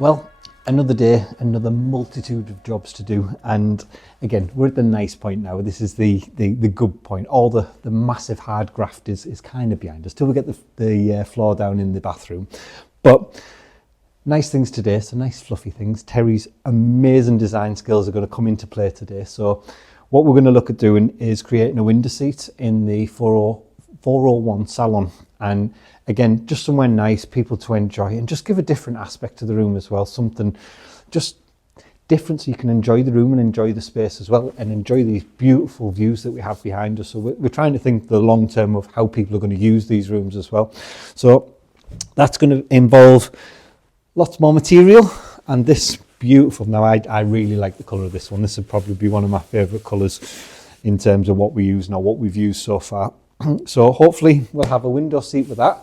Well, another day, another multitude of jobs to do, and again, we're at the nice point now. This is the good point. All the massive hard graft is kind of behind us till we get the floor down in the bathroom. But nice things today, so nice fluffy things. Terry's amazing design skills are going to come into play today. So what we're going to look at doing is creating a window seat in the 401 salon, and again, just somewhere nice, people to enjoy, and just give a different aspect to the room as well, something just different so you can enjoy the room and enjoy the space as well, and enjoy these beautiful views that we have behind us. So we're trying to think the long term of how people are going to use these rooms as well. So that's going to involve lots more material, and this beautiful, now I really like the colour of this one. This would probably be one of my favourite colours in terms of what we use now, what we've used so far. So hopefully we'll have a window seat with that.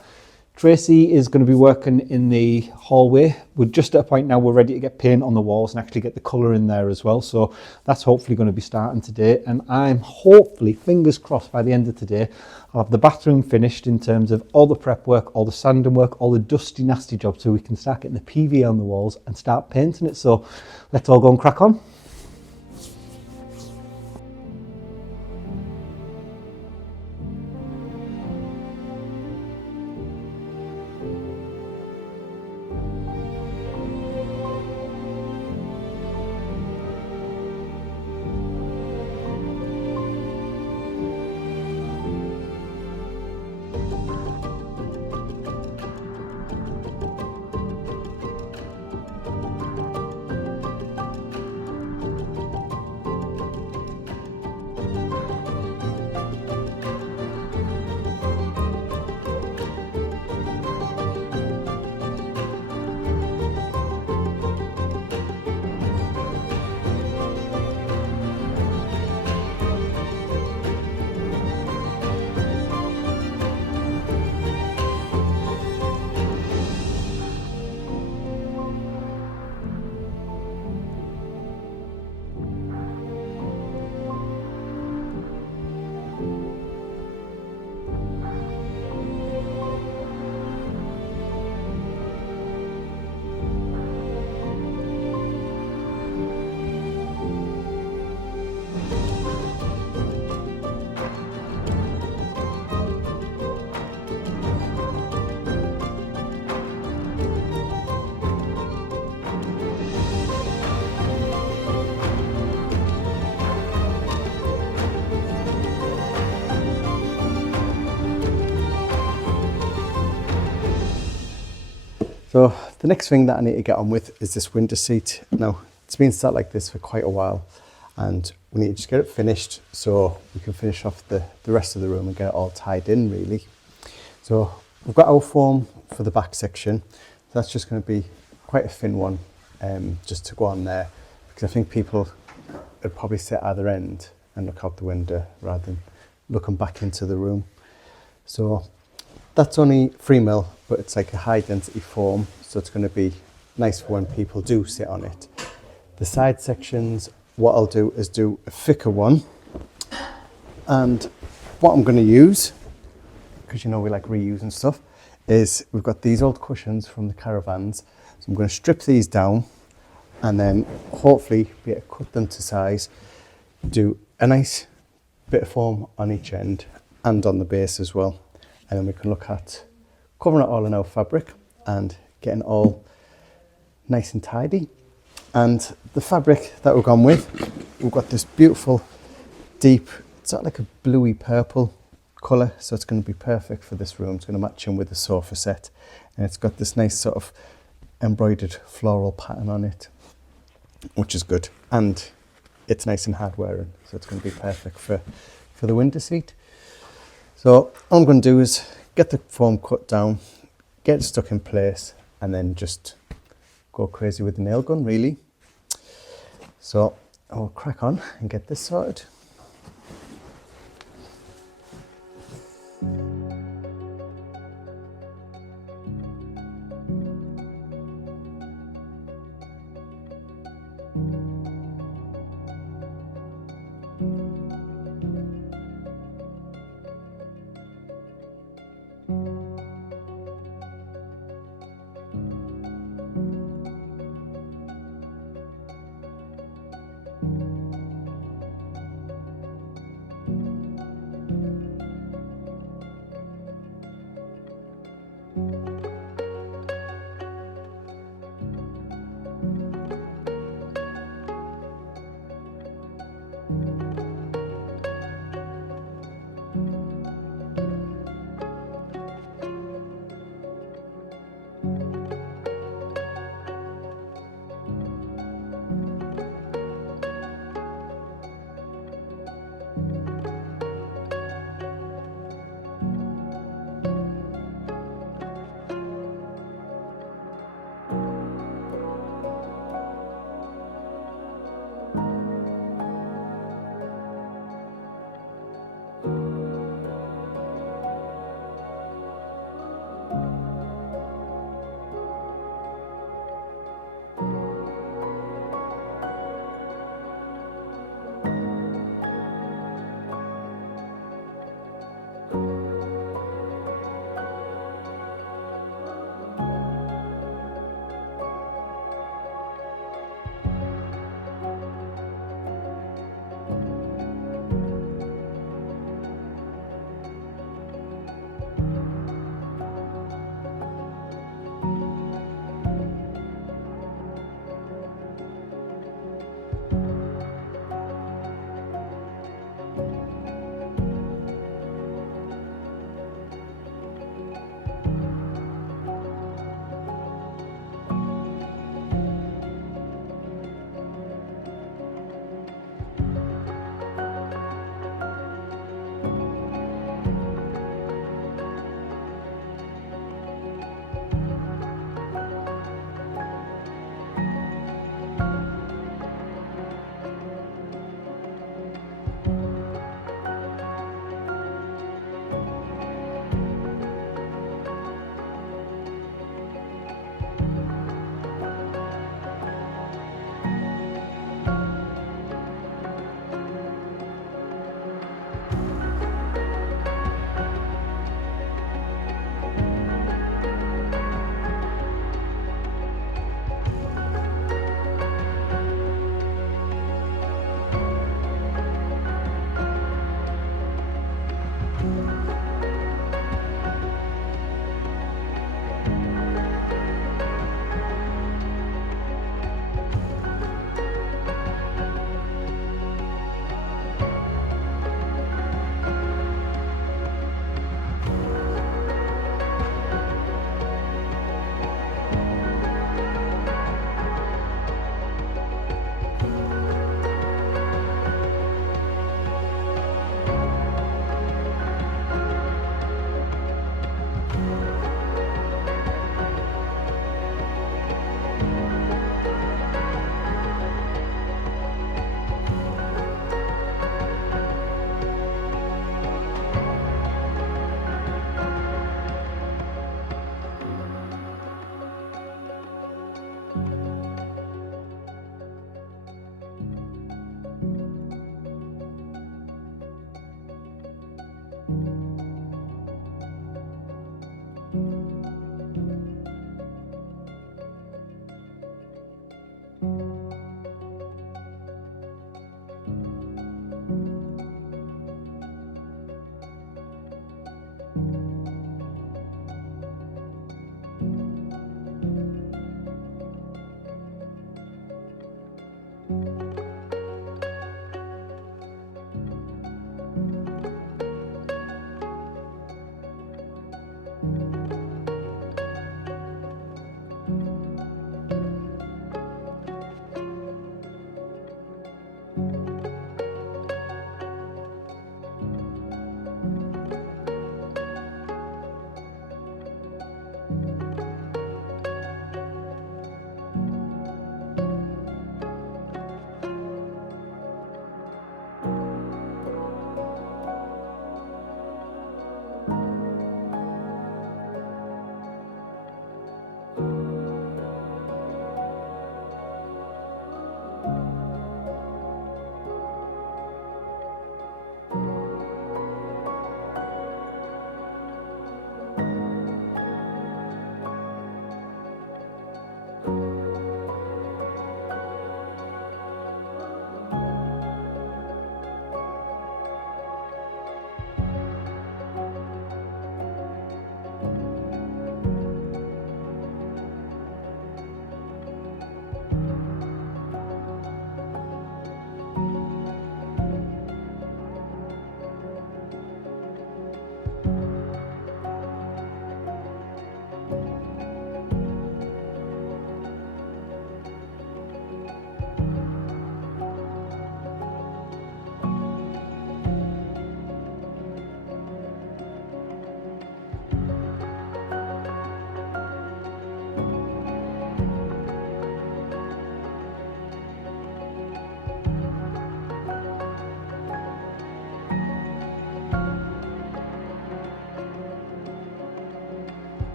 Tracy is going to be working in the hallway. We're just at a point now we're ready to get paint on the walls and actually get the colour in there as well. So that's hopefully going to be starting today. And I'm hopefully, fingers crossed, by the end of today, I'll have the bathroom finished in terms of all the prep work, all the sanding work, all the dusty, nasty jobs, so we can start getting the PVA on the walls and start painting it. So let's all go and crack on. So the next thing that I need to get on with is this window seat. Now, it's been sat like this for quite a while, and we need to just get it finished so we can finish off the rest of the room and get it all tied in, really. So we've got our foam for the back section. That's just going to be quite a thin one, just to go on there, because I think people would probably sit at either end and look out the window rather than looking back into the room. So that's only 3mm, but it's like a high density foam, so it's going to be nice for when people do sit on it. The side sections, what I'll do is do a thicker one, and what I'm going to use, because you know we like reusing stuff, is we've got these old cushions from the caravans, so I'm going to strip these down and then hopefully be able to cut them to size, do a nice bit of foam on each end and on the base as well. And then we can look at covering it all in our fabric and getting all nice and tidy. And the fabric that we've gone with, we've got this beautiful deep, it's sort of like a bluey purple colour, so it's going to be perfect for this room. It's going to match in with the sofa set, and it's got this nice sort of embroidered floral pattern on it, which is good, and it's nice and hard wearing, so it's going to be perfect for the window seat. So all I'm going to do is get the foam cut down, get it stuck in place, and then just go crazy with the nail gun, really. So I'll crack on and get this sorted.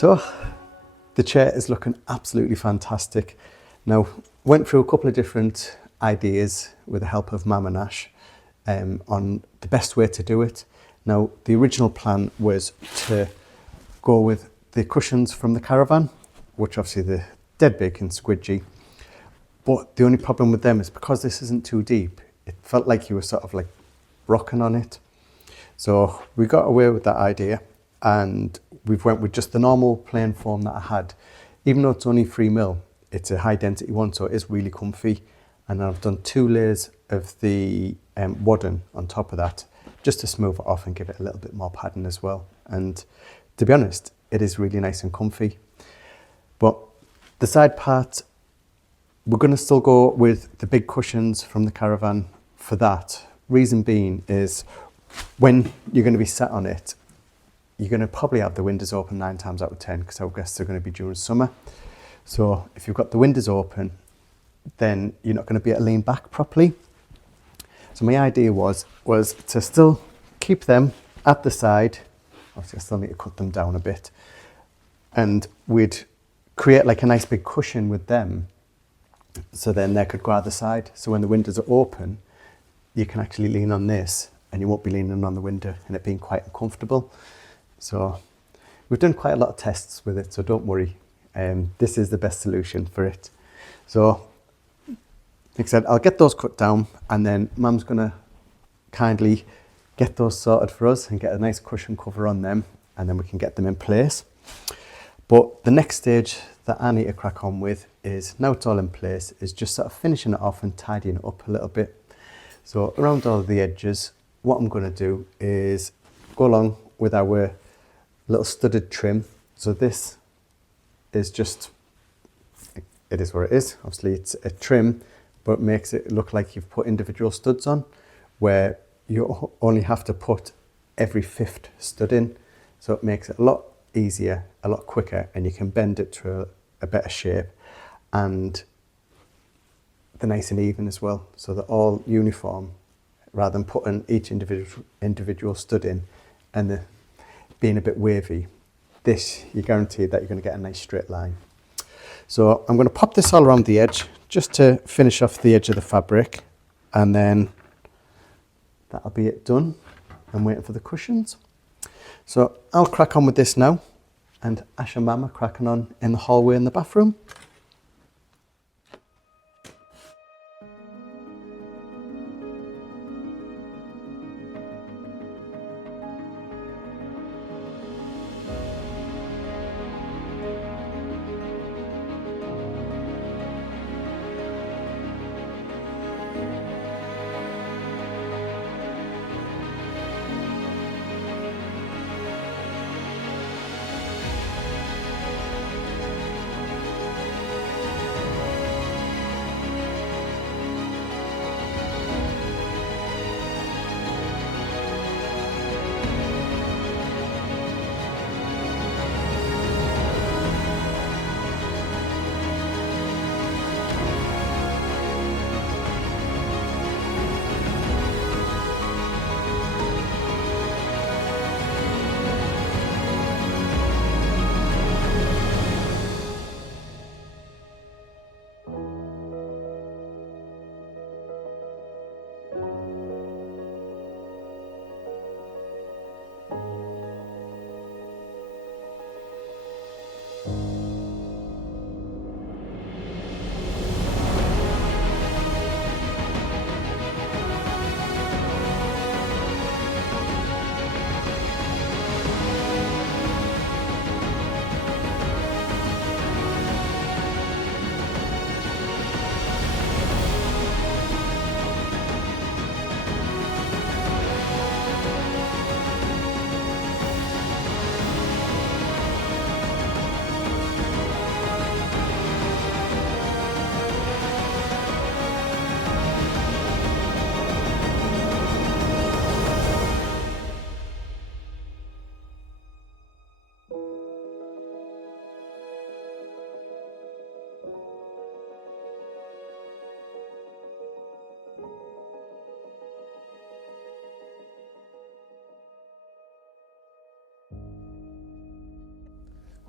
So the chair is looking absolutely fantastic. Now, went through a couple of different ideas with the help of Mam and Ash on the best way to do it. Now, the original plan was to go with the cushions from the caravan, which obviously they're dead big and squidgy. But the only problem with them is because this isn't too deep, it felt like you were sort of like rocking on it. So we got away with that idea and we've went with just the normal plain foam that I had. Even though it's only 3mm, it's a high density one, so it is really comfy. And then I've done 2 layers of the wadding on top of that, just to smooth it off and give it a little bit more padding as well. And to be honest, it is really nice and comfy. But the side part, we're going to still go with the big cushions from the caravan for that. Reason being is when you're going to be sat on it, you're going to probably have the windows open 9 times out of 10 because our guests are going to be during summer. So if you've got the windows open, then you're not going to be able to lean back properly. So my idea was to still keep them at the side. Obviously I still need to cut them down a bit. And we'd create like a nice big cushion with them. So then they could go either side. So when the windows are open, you can actually lean on this and you won't be leaning on the window and it being quite uncomfortable. So we've done quite a lot of tests with it, so don't worry. This is the best solution for it. So, like I said, I'll get those cut down and then Mum's gonna kindly get those sorted for us and get a nice cushion cover on them and then we can get them in place. But the next stage that I need to crack on with is, now it's all in place, is just sort of finishing it off and tidying it up a little bit. So around all of the edges, what I'm gonna do is go along with our little studded trim. So this is just, it is what it is. Obviously it's a trim, but it makes it look like you've put individual studs on, where you only have to put every 5th stud in. So it makes it a lot easier, a lot quicker, and you can bend it to a better shape. And they're nice and even as well. So they're all uniform, rather than putting each individual stud in and the being a bit wavy. This, you're guaranteed that you're going to get a nice straight line. So I'm going to pop this all around the edge just to finish off the edge of the fabric, and then that'll be it done. I'm waiting for the cushions. So I'll crack on with this now, and Ash and Mum are cracking on in the hallway in the bathroom.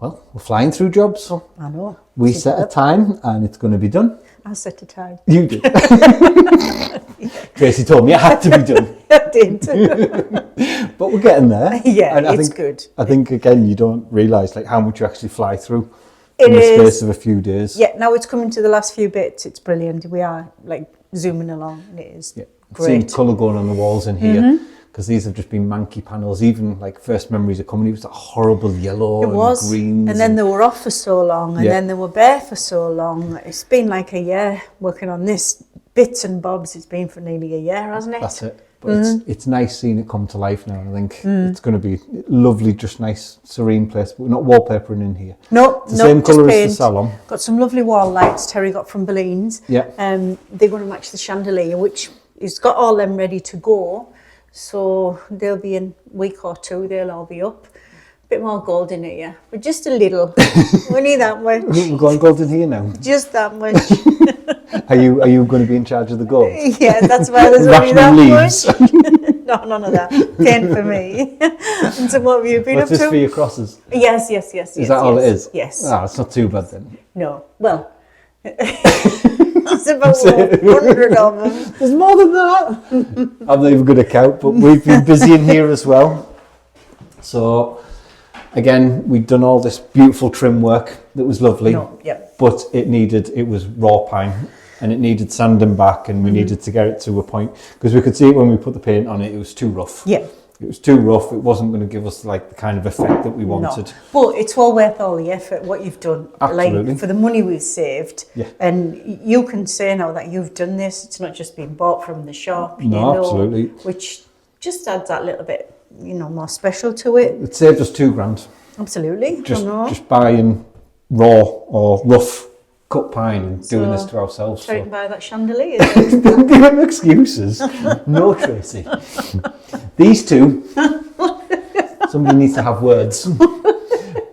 well, we're flying through jobs. Oh, I know. We set a time and it's going to be done. I set a time. You did. Tracy told me it had to be done. I did. But we're getting there. Yeah, and it's good. I think, again, you don't realise like how much you actually fly through It in the is. space of a few days. Yeah, now it's coming to the last few bits. It's brilliant. We are like zooming along and it is Seeing great. colour going on the walls in here. Because these have just been manky panels. Even like first memories of coming, it was that horrible yellow It was. and greens. And then they were off for so long and Yeah. then they were bare for so long. It's been like a year working on this. Bits and bobs, it's been for nearly a year, hasn't it? That's it. But it's nice seeing it come to life now. I think it's going to be lovely, just nice, serene place. But we're not wallpapering in here. No, It's the same colour as the salon. Got some lovely wall lights Terry got from Bellines. Yeah. They're going to match the chandelier, which he's got all them ready to go. So they'll be in a week or two, they'll all be up. Bit more gold in here, but just a little. Only that much. We're going gold in here now. Just that much. Are you going to be in charge of the gold? Yeah, that's why there's only that Rationing leaves. much. No, none of that. Pain for me. And so what have you been What's up this for to? your crosses? Yes. Is that all it is? Yes. Ah, it's not too bad then. No. Well, that's about 100 of them. There's more than that. I'm not even good at count, but we've been busy in here as well. So, again, we'd done all this beautiful trim work that was lovely. No, yeah. But it was raw pine and it needed sanding back and we needed to get it to a point because we could see it when we put the paint on it, it was too rough. Yeah. It was too rough. It wasn't going to give us like the kind of effect that we wanted. No. But it's well worth all the effort, what you've done. Absolutely. Like, for the money we've saved. Yeah. And you can say now that you've done this. It's not just been bought from the shop. No, absolutely. Which just adds that little bit, more special to it. It saved us $2,000. Absolutely. Just buying raw or rough cut pine and doing this to ourselves. Trying to buy that chandelier. Don't give him excuses. No, Tracy. These two, somebody needs to have words.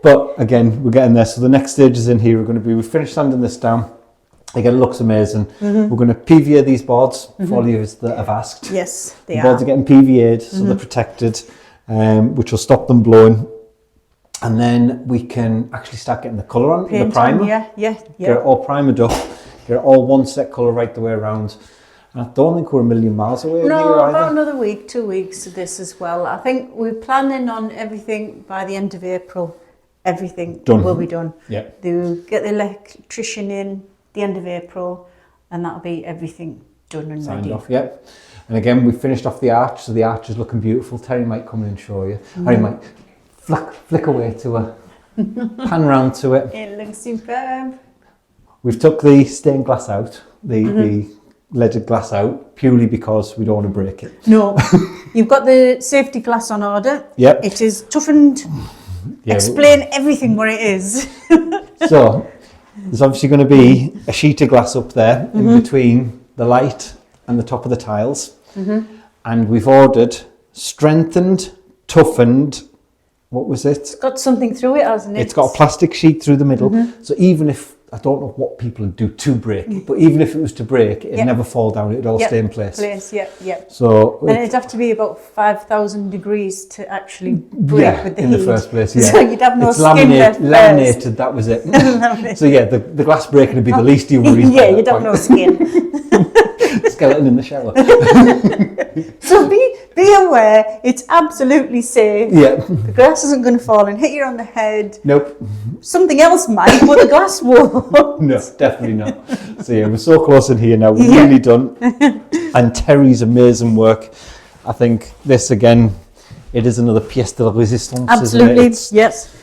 But again, we're getting there. So the next stages in here are going to be, we've finished sanding this down. Again, it looks amazing. We're going to PVA these boards for all you that have asked. Yes, they The are. boards are getting PVA'd, so they're protected, which will stop them blowing. And then we can actually start getting the colour on, Paint the primer. on, yeah. Get it all primered up, get it all one set colour right the way around. And I don't think we're a million miles away No, here either. about another week, 2 weeks of this as well. I think we're planning on everything by the end of April. Everything Done. will be done. Yeah. They'll get the electrician in the end of April, and that'll be everything done and Signed ready. off, yeah. And again, we finished off the arch, so the arch is looking beautiful. Terry might come in and show you. Terry might flick away to her, pan round to it. It looks superb. We've took the stained glass out, the leaded glass out, purely because we don't want to break it. No, you've got the safety glass on order. Yep. It is toughened. Yeah, Explain everything what it is. So, there's obviously going to be a sheet of glass up there in between the light and the top of the tiles. And we've ordered strengthened, toughened, what was it? It's got something through it, hasn't it? It's got a plastic sheet through the middle. So even if, I don't know what people would do to break it, but even if it was to break, it'd never fall down, it'd all stay in place. Yeah. So, And it'd have to be about 5,000 degrees to actually break with the in heat. the first place, yeah. So you'd have no It's skin left laminated, that was it. So yeah, the glass breaking would be the least you worried Yeah, about. you'd have no skin. Skeleton in the shower. So be aware, it's absolutely safe. Yeah. The glass isn't going to fall and hit you on the head. Nope. Something else might, but the glass won't. No, definitely not. So yeah, we're so close in here now. We're Yeah. really done. And Terry's amazing work. I think this again, it is another pièce de résistance. Absolutely, Isn't it? yes.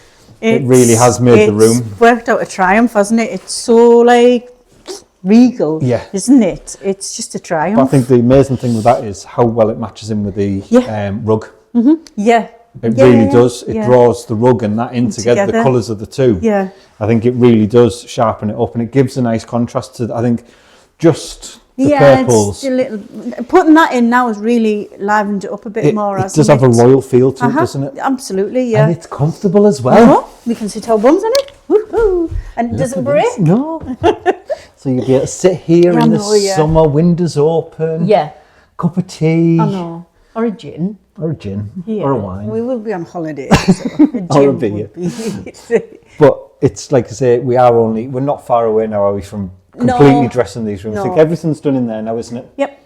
It really has made the room. It's worked out a triumph, hasn't it? It's so like regal, Yeah. isn't it? It's just a triumph. But I think the amazing thing with that is how well it matches in with the rug. Yeah. It Yeah, really yeah, does. It yeah. draws the rug and that in together, the Together. colours of the two. Yeah. I think it really does sharpen it up and it gives a nice contrast to, I think, just the Yeah, purples. it's a little, putting that in now has really livened it up a bit more, It hasn't does have a royal feel to it, doesn't it? Absolutely, yeah. And it's comfortable as well. Oh, we can sit our bums on it. Woohoo! And it doesn't break. No. So you'll be able to sit here in the know, yeah. summer, windows open, Yeah, cup of tea. I know. Or a gin. or a gin, Yeah, or a wine. we will be on holiday, so a gin Or a beer. would be. But it's like I say, we're not far away now, are we, from completely No, dressing these rooms? I no. think everything's done in there now, isn't it? Yep.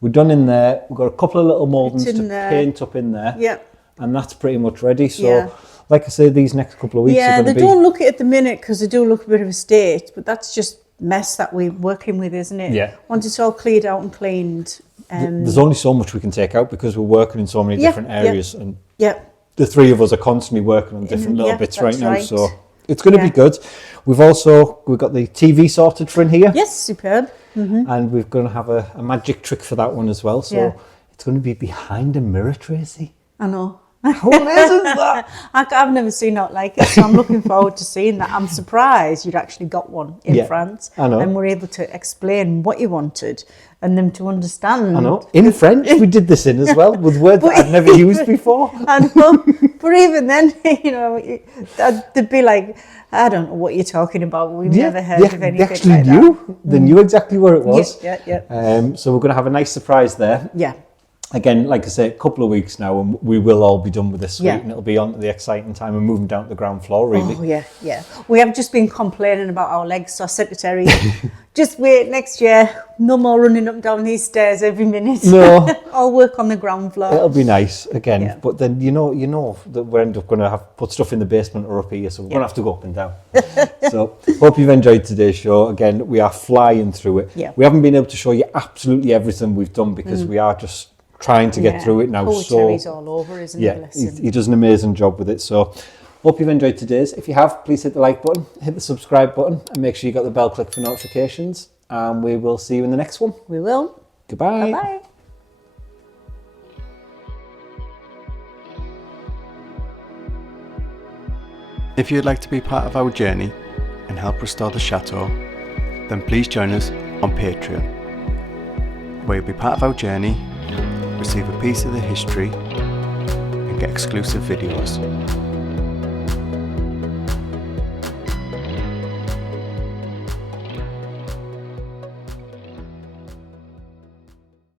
We're done in there. We've got a couple of little mouldings It's to in there. paint up in there. Yep. And that's pretty much ready. So, Yeah. like I say, these next couple of weeks Yeah, are they going to be... don't look it at the minute because they do look a bit of a state, but that's just mess that we're working with, isn't it? Yeah. Once it's all cleared out and cleaned. There's only so much we can take out because we're working in so many Yeah, different areas. And Yep. the three of us are constantly working on different little yeah, bits right that's now. right. So it's going to Yeah. be good. We've got the TV sorted for in here. Yes, superb. And we're going to have a magic trick for that one as well. So Yeah. it's going to be behind a mirror, Tracy. I know. How amazing is that? I've never seen that like it, so I'm looking forward to seeing that. I'm surprised you'd actually got one in Yeah, France. I know. And were able to explain what you wanted and them to understand. I know. In French, we did this in as well with words that I've never used before. I know. But even then, they'd be like, I don't know what you're talking about. We've never heard of anything they actually like knew. that. They knew exactly where it was. Yeah. So we're going to have a nice surprise there. Yeah. Again, like I say, a couple of weeks now, and we will all be done with this suite, Yeah. and it'll be on to the exciting time of moving down to the ground floor, really. Oh, yeah. We have just been complaining about our legs, so I said to Terry, just wait next year, no more running up and down these stairs every minute. No. I'll work on the ground floor. It'll be nice again, Yeah. but then you know that we're end up going to have put stuff in the basement or up here, so we're going to have to go up and down. So hope you've enjoyed today's show. Again, we are flying through it. Yeah. We haven't been able to show you absolutely everything we've done because we are just trying to get through it now. Poor So Terry's all over, isn't he? yeah, Bless he him. does an amazing job with it. So hope you've enjoyed today's. If you have, please hit the like button, hit the subscribe button, and make sure you got the bell click for notifications. And we will see you in the next one. We will. Goodbye. Bye-bye. If you'd like to be part of our journey and help restore the chateau, then please join us on Patreon, where you'll be part of our journey, receive a piece of the history, and get exclusive videos.